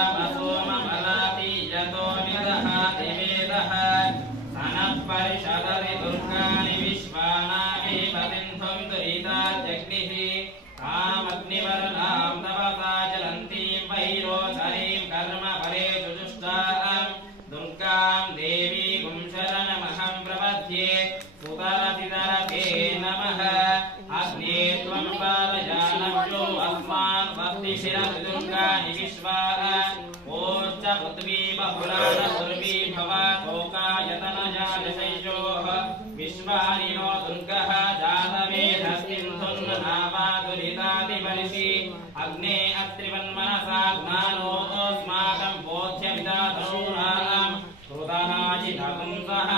सोममलाति यतो निदहाति वेदः सनः परिषदति दुर्गाणि विश्वानामेव सिन्धुं दुरितात्यग्निः तामग्निवर्णां तपसा चलन्तीं वैरोचरीं कर्म फले जुजुष्टां दुर्गां देवीं शरणमहं प्रपद्ये सुतरतितरते नमः अग्ने त्वं पारयानव्यो अस्मान् भक्तिशिरसि दुर्गाणि विश्वा पृथ्वी बहुलान पूर्वी भवातोकायतनजालशैशोः विश्वानि नो दुर्गः जातवेदस्तिन्धुन्नावादुरितादिपरिषि अग्ने अत्रिवन्मनसा ज्ञानोऽस्माकं बोध्यविदाधरूणां कृतनाजितपुंसः